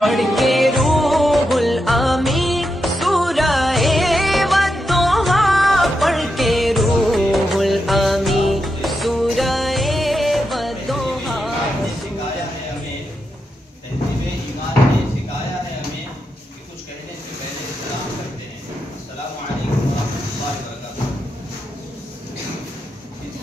पढ़ के रूहुल आमी सूराए वद्दोहा, पढ़ के रूहुल आमी सूराए वद्दोहा। सिखाया है हमें, तहज़ीब ईमान ने सिखाया है हमें कि कुछ कहने से पहले सलाम करते हैं। अस्सलामु अलैकुम व रहमतुल्लाहि व बरकातुहू। इस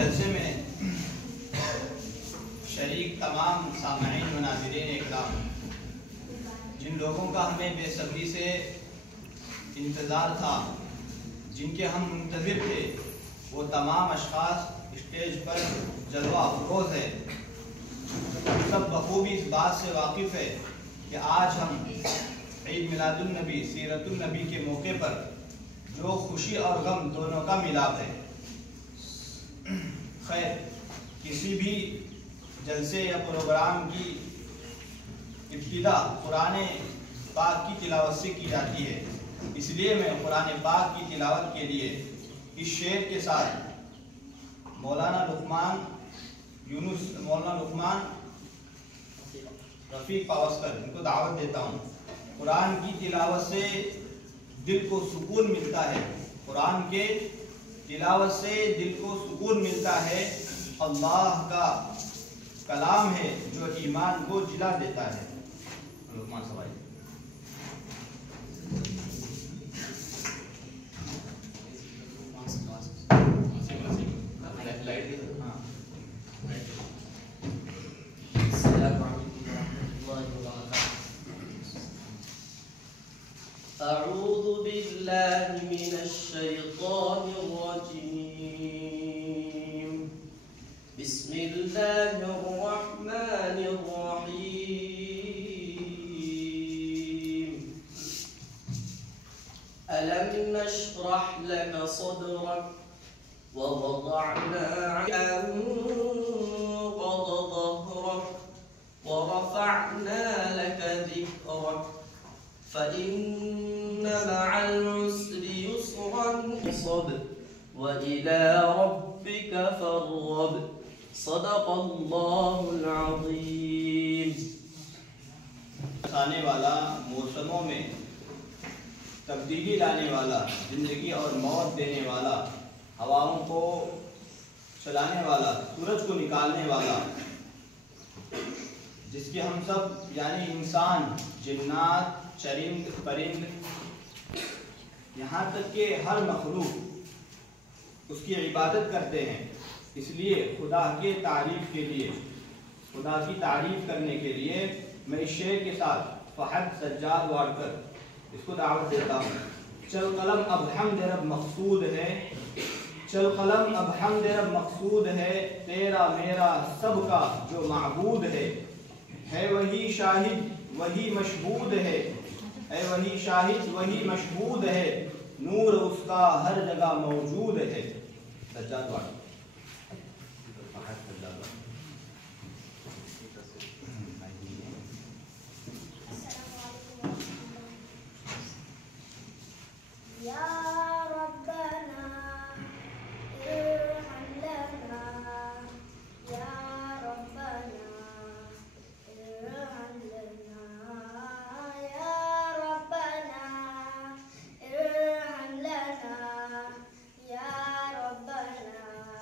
जलसे में शरीक तमाम सामईन व नाज़रीन इकराम, जिन लोगों का हमें बेसब्री से इंतज़ार था, जिनके हम मुंतज़िर थे, वो तमाम अशख़ास स्टेज पर जलवा अफरोज़ है। सब बखूबी इस बात से वाकिफ़ है कि आज हम ईद मिलादुन नबी सीरतुन नबी के मौके पर जो खुशी और गम दोनों का मिलाप है। खैर, किसी भी जलसे या प्रोग्राम की इब्तिदा कुरान पाक की तिलावत से की जाती है, इसलिए मैं कुरान पाक की तिलावत के लिए इस शेर के साथ मौलाना लुकमान रफ़ीक पावस्कर इनको दावत देता हूँ। कुरान की तिलावत से दिल को सुकून मिलता है, कुरान के तिलावत से दिल को सुकून मिलता है। अल्लाह का कलाम है जो ईमान को जिला देता है। लुकमान सवाई अऊज़ु बिल्लाहि मिनश शैतानिर रजीम। बिस्मिल्लाहिर रहमानिर रहीम। अलम नशरह लक सदरक व वदअना अन्का ज़हरक व रफ़अना लक ज़िक्रक फ़इन्न मअल उसरि युस्रन व इला रब्बिका फ़र्ग़ब। सदक़ल्लाहुल अज़ीम। आने वाला, मौसमों में तब्दीली लाने वाला, जिंदगी और मौत देने वाला, हवाओं को चलाने वाला, सूरज को निकालने वाला, जिसके हम सब यानी इंसान, जिन्नात, चरिंद, परिंद, यहाँ तक के हर मखलूक उसकी इबादत करते हैं। इसलिए खुदा के तारीफ के लिए, खुदा की तारीफ करने के लिए मैं इस शेर के साथ फहद सज्जाद वारकर इसको दावत देता हूँ। चल कलम अब हमद रब मकसूद है, चल कलम अब हमद रब मकसूद है, तेरा मेरा सबका जो माबूद है वही शाहिद वही मशहूद है वही शाहिद वही मशहूद है, नूर उसका हर जगह मौजूद है। सज्जाद वारकर। या रब्बना इरहम लना, या रब्बना इरहम लना, या रब्बना इरहम लना, या रब्बना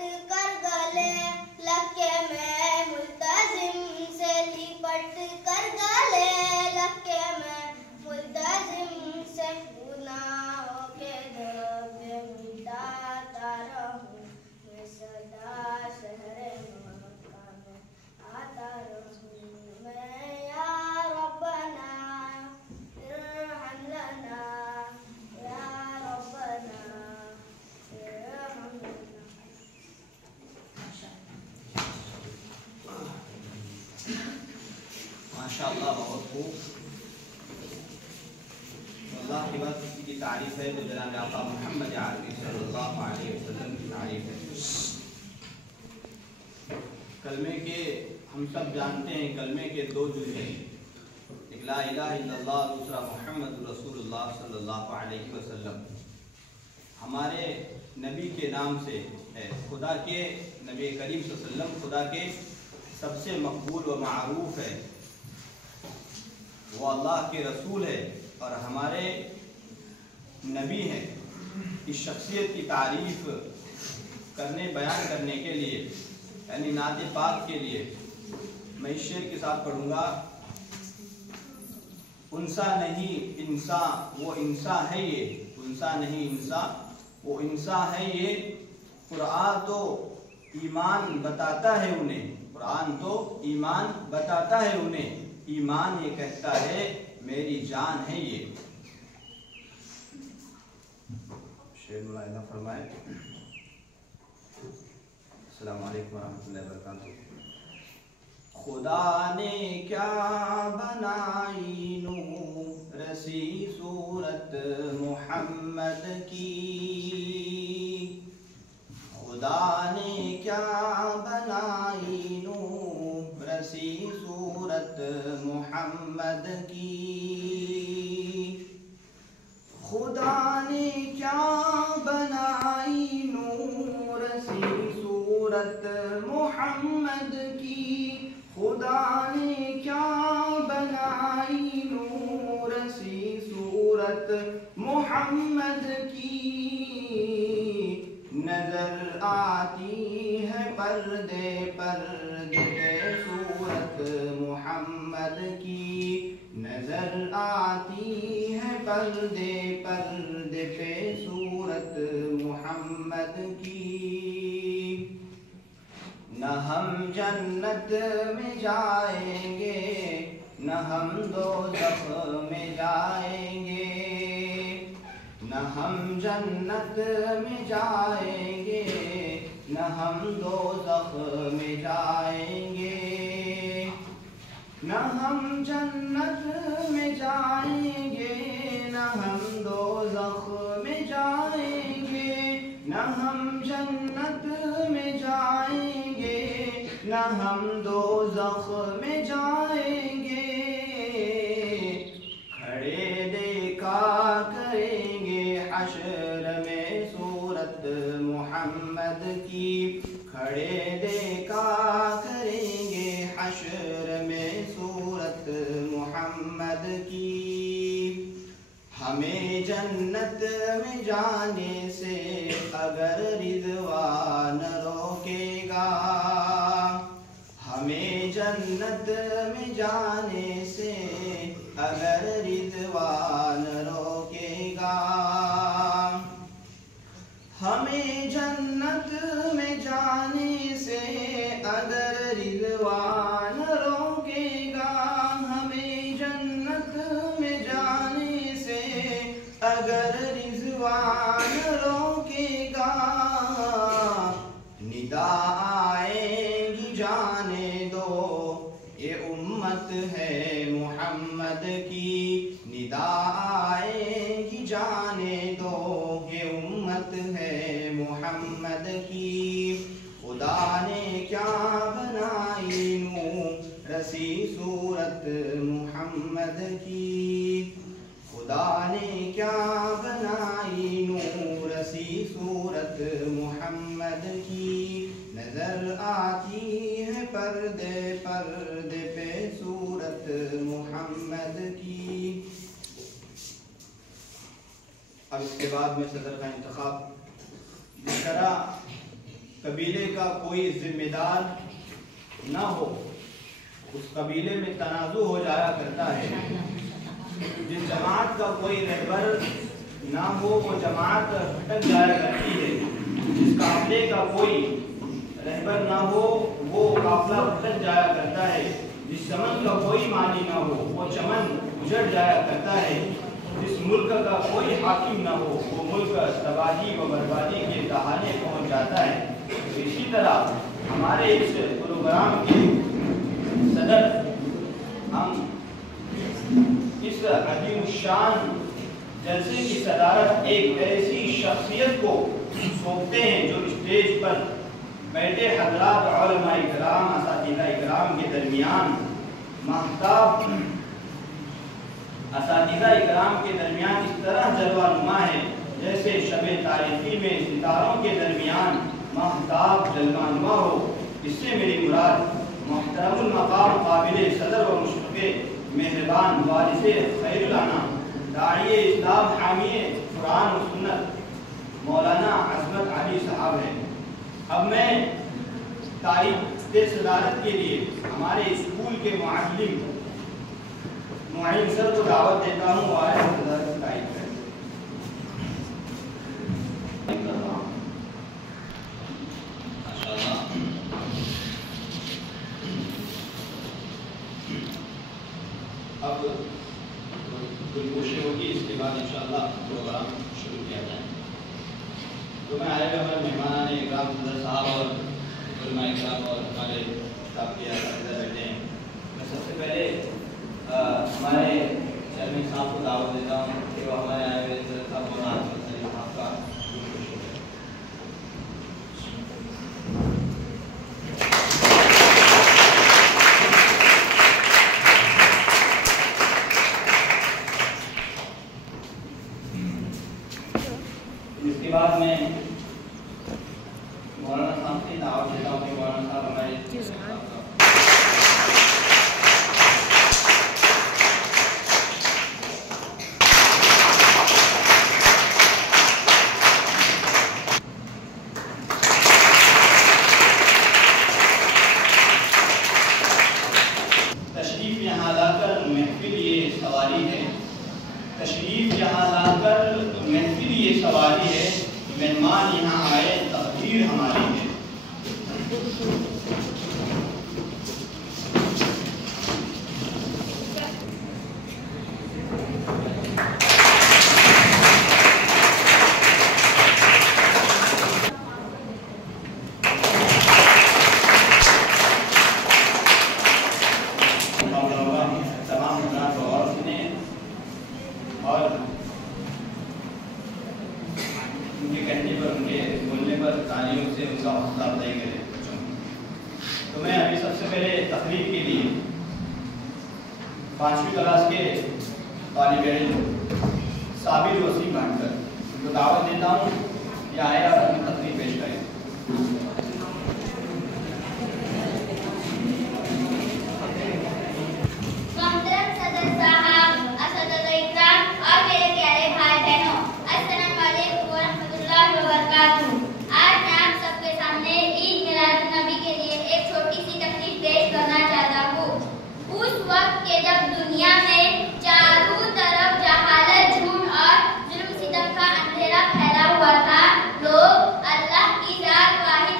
कर गले लगे मैं मुल्तजिम से, लिपट कर गले लगे मैं मुल्तजिम से, गुनाहों के धब्बे मिटाता रहूं मैं सदा शहरे मक्का में आता रहूं मैं। या रब्बना इरहम लना, या रब्बना इरहम लना। माशाअल्लाह, बहुत खूब। अल्लाह के बाद किसी की तारीफ है तो जनाब आका मोहम्मद अरबी सल्लल्लाहु अलैहि वसल्लम की तारीफ है। कलमे के हम सब जानते हैं, कलमे के दो जुज़ हैं, एक ला इलाहा इल्लल्लाह, दूसरा मोहम्मद रसूलुल्लाह सल्लल्लाहु अलैहि वसल्लम। हमारे नबी के नाम से है, खुदा के नबी करीम सल्लल्लाहु अलैहि वसल्लम खुदा के सबसे मकबूल व मारूफ है, वो अल्लाह के रसूल है और हमारे नबी हैं। इस शख्सियत की तारीफ करने, बयान करने के लिए, यानी नात पाक के लिए मैं इस शेर के साथ पढ़ूंगा। उनसा नहीं इंसा वो इंसा है ये, उनसा नहीं इंसा वो इंसा है ये, कुरान तो ईमान बताता है उन्हें, कुरान तो ईमान बताता है उन्हें, ईमान ये कहता है मेरी जान है ये। शेर मुलाहिजा फरमाए। अस्सलाम वालेकुम रहमतुल्लाहि व बरकातहू। खुदा ने क्या बनाई नूर सी सूरत मोहम्मद की, खुदा ने क्या बनाई नूर सी सूरत मोहम्मद की, खुदा ने क्या बनाई नूर सी सूरत मोहम्मद की, खुदा ने क्या बनाई नूर सी सूरत मोहम्मद की, नजर आती है पर्दे पर्दे पे सूरत मोहम्मद की, नजर आती है पर्दे पर्दे पे सूरत मोहम्मद की। न हम जन्नत में जाएंगे न हम दोज़ख में जाएंगे, न हम जन्नत में जाएंगे न हम दोज़ख में जाएंगे, न हम जन्नत में जाएंगे न हम दोज़ख में जाएंगे, न हम जन्नत में जाएंगे न हम दोज़ख में जाएंगे, खड़े देखा करेंगे हश्र में सूरत मोहम्मद की, खड़े देखा करेंगे हश्र में सूरत मोहम्मद की। हमें जन्नत में जाने से अगर रिज़वान रोकेगा, हमें जन्नत में जाने से अगर रिज़वान रोकेगा, हमें जन्नत में जाने से अगर रिज़वान रोकेगा, हमें जन्नत में जाने से अगर रिज़वान रोकेगा, निदा आएगी जाने दो ये उम्मत है मोहम्मद की, निदा आएगी जाने दो ये उम्मत है मोहम्मद की। खुदा ने क्या बनाई नूर सी सूरत मोहम्मद की, खुदा ने क्या बनाई नूर सी सूरत मोहम्मद की, नजर आती है पर्दे पर्दे पे सूरत मोहम्मद की। अब इसके बाद में सदर का इंतखाब, जिस तरह कबीले का कोई जिम्मेदार न हो, उस कबीले में तनाज़ु हो जाया करता है। जिस जमात का कोई रहबर ना हो वो जमात भटक जाया करती है। जिस काफिले का कोई रहबर ना हो वो काफिला भटक जाया करता है। जिस चमन का कोई माली ना हो वो चमन उजड़ जाया करता है। जिस मुल्क का कोई हाकिम ना हो वो मुल्क तबाही व बर्बादी के दहाने पहुंच जाता है। तो इसी तरह हमारे इस प्रोग्राम के सदर हम इस अजीम शान जलसे की सदारत एक ऐसी शख्सियत को सौंपते हैं जो स्टेज पर बैठे हज़रात उलमा इकराम, असातिज़ा इकराम के दरमियान महताब असातिज़ा इकराम के दरमियान इस तरह जलवा नुमा है जैसे शब तारीखी में सितारों के दरमियान महताब जलवा नुमा हो। इससे मेरी मुराद मुहतरमुल मकाम काबिल सदर व मुशफ़क़े मेहरबान वारिसे खैरुल अनाम दाढ़ी इस्लाम हामी कुरान और सुन्नत मौलाना अज़मत अली साहब हैं। अब मैं तारीख के सदारत के लिए हमारे स्कूल के मुअल्लिम मुअल्लिम सर को दावत देता हूँ और सदारत की तारीख करें। अब गुलगोशी होगी, इसके बाद इंशाअल्लाह प्रोग्राम शुरू किया जाए। तो मैं आए हुए हमारे मेहमान इकराम सदर साहब और उलमा इकराम और हमारे स्टाफ के असातिज़ा बैठे हैं। मैं सबसे पहले हमारे चेयरमैन साहब को दावत देता हूँ कि वो हमारे आए हुए सदर साहब और आपका गुलगोशी करें। इसके बाद मैं मौलाना साहब की दावत देता हूँ कि मौलाना साहब हमारे तशरीफ यहाँ लाकर महफिल ये सवारी है। तशरीफ यहाँ लाकर महफिल ये सवारी है। मेहमान यहाँ आए तकदीर हमारी है। तमाम गौर सुने और उनके कहने पर, उनके बोलने पर तालियों से उनका हौसला अफजाई करें। तो मैं अभी सबसे पहले तकरीर के लिए 5वीं क्लास के तालिब इल्म साबिर वसीम भाटकर उनको दावत देता हूँ कि आए और अपनी तकरीर पेश करें। जब दुनिया में चारों तरफ जहालत, झूठ और जुल्म सितम का अंधेरा फैला हुआ था, लोग अल्लाह की जात वाहिद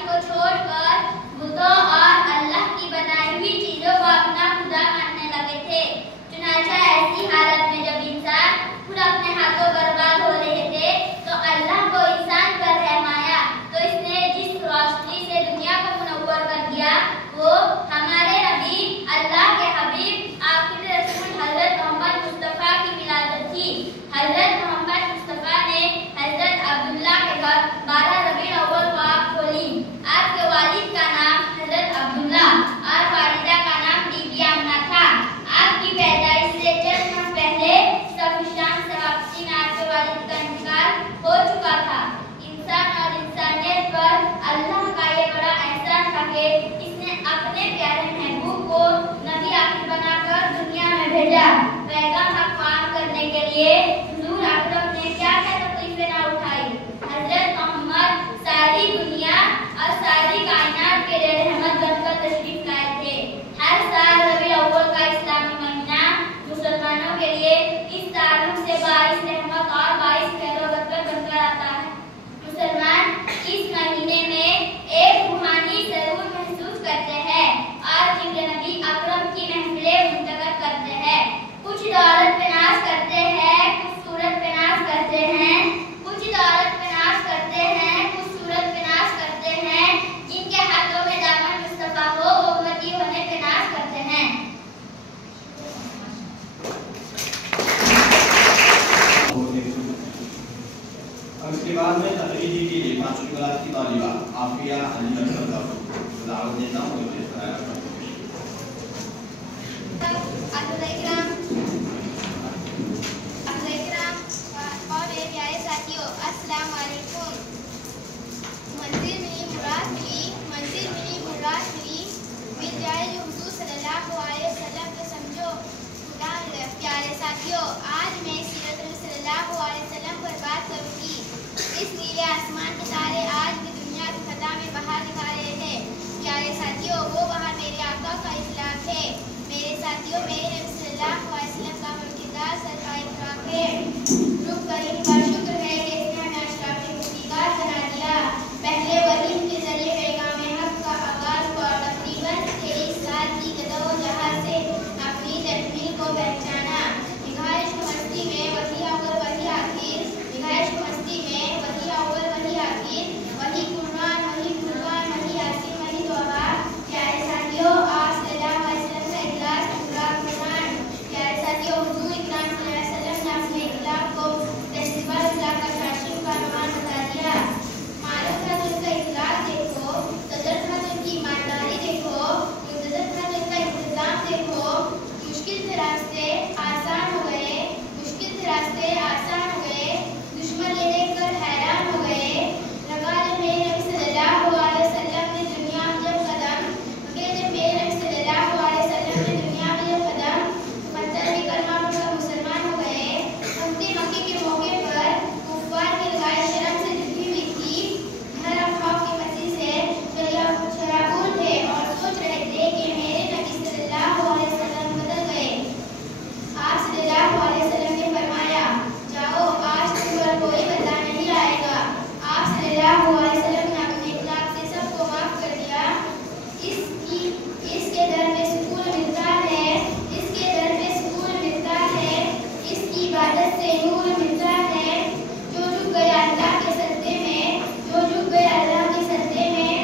दावत देता हूँ। और मेरे प्यारे साथियों, अस्सलाम वालेकुम। मंजिल मिली मुराद मिली, मंजिल मिली मुराद मिली, मिल जाए जो हुजूर सल्लल्लाहु अलैहि वसल्लम को समझो खुदा है। प्यारे साथियों, आज मैं सीरत नबी सल्लल्लाहु अलैहि वसल्लम पर बात करूंगी। इस नीले आसमान के तारे आज भी दुनिया की फजा में बहार दिखा रहे हैं। प्यारे साथियों, वो बहार मेरे आका का इखलाक है। मेरे साथियों, मेरे नबी सल्लल्लाहु अलैहि वसल्लम का मुल्किदार सरकार इखलाक है। रूह करीम का शुक्र है कि इसने हमें अशराफ मुल्किदार बना दिया। पहले वली के जरिए पैगाम हक का आगाज हुआ। तकरीबन 23 साल की जदोजहद से अपनी तकमील को पहचाना। निगाहिश मस्ती में वही अव्वल वही आखिर, निगाहिश मस्ती में वही अव्वल वही आखिर, वही कुरान वही यासीन वही तौबा। प्यारे साथियों, आप सल्लल्लाहु अलैहि वसल्लम का इखलास पूरा कुरान। प्यारे साथियों, हुजूर इकराम सल्लल्लाहु अलैहि वसल्लम ने अपने इखलास को तस्बीह का शाशिम का मान बता दिया। मालूम था तो इनका इखलास देखो, कदर था तो इनकी ईमानदारी देखो, मुंतजर था तो इनका इंतजाम देखो। मुश्किल से रास्ते आसान हो गए, मुश्किल से रास्ते आसान हो गए, दुश्मन ये देखकर हैरान हो गए। लगा जब मेरे नबी सल्लल्लाहु अलैहि वसल्लम ने दुनिया में जब कदम रखे, जब मेरे नबी सल्लल्लाहु अलैहि वसल्लम ने दुनिया में जब कदम पत्थर भी कलमा पढ़कर मुसलमान हो गए। फतह मक्के के मौके पर कुफ्फार की लगाए शर्म से झुकी हुई थी। हर अफवाह की मस्ती से शराबूर थे और सोच रहे थे कि मेरे नबी सल्लल्लाहु अलैहि वसल्लम बदल गए। आप सल्लल्लाहु अलैहि वसल्लम ने फरमाया, जाओ आज तुम पर कोई बदला नहीं आएगा। आप सल्लल्लाहु अलैहि वसल्लम ने अपने इखलाक से सबको माफ कर दिया। इसके दर में सुकून मिलता है, इसके दर में सुकून मिलता है, इसकी इबादत से नूर मिलता है। जो झुक गया अल्लाह के सजदे में, जो झुक गया अल्लाह के सजदे में,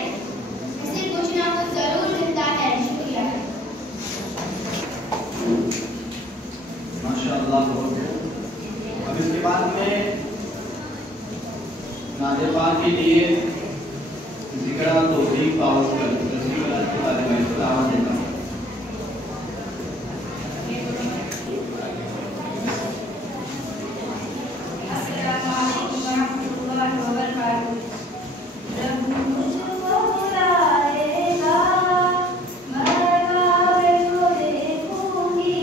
उसे कुछ ना कुछ जरूर मिलता है। शुक्रिया। माशाअल्लाह। अब इसके बाद में नाज़े पाक के लिए जिक्र तौहीद पाउस कर तस्वीर के बारे में दावत देता हूँ। अस्सलामु अलैकुम वरहमतुल्लाहि वबरकातुहू। रब मुझको बुलाएगा, मैं काबे को देखूंगी,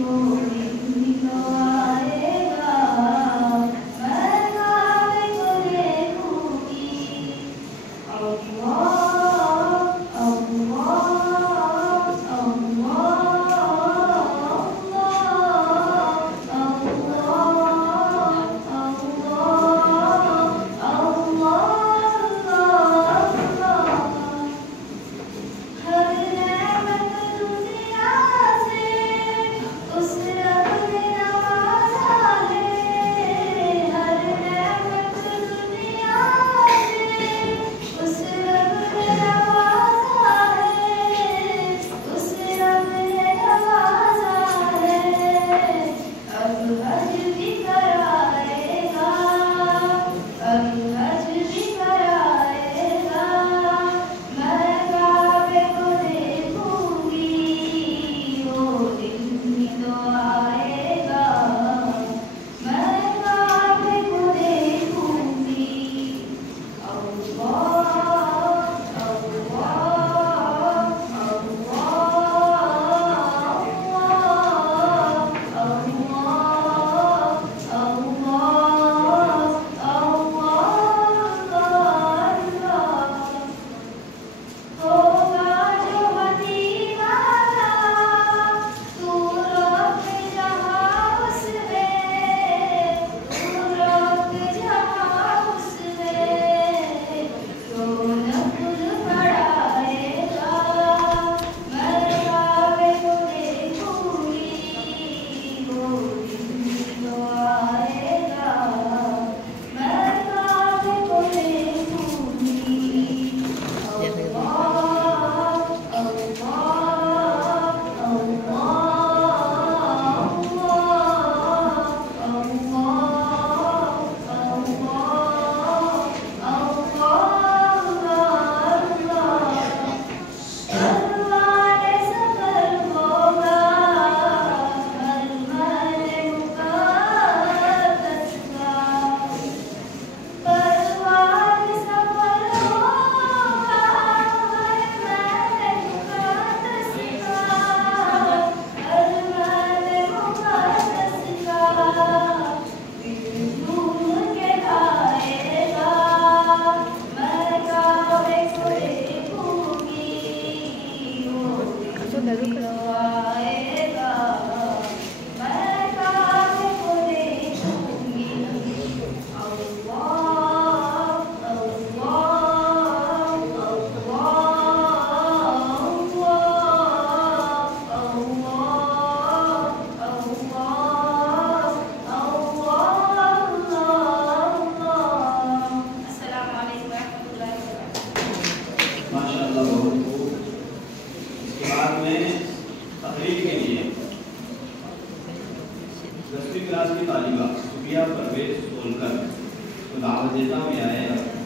वो दिन तो आएगा, मैं काबे को देखूंगी। उस रब सूफिया परवेज सोलकर को दावत देता हूँ या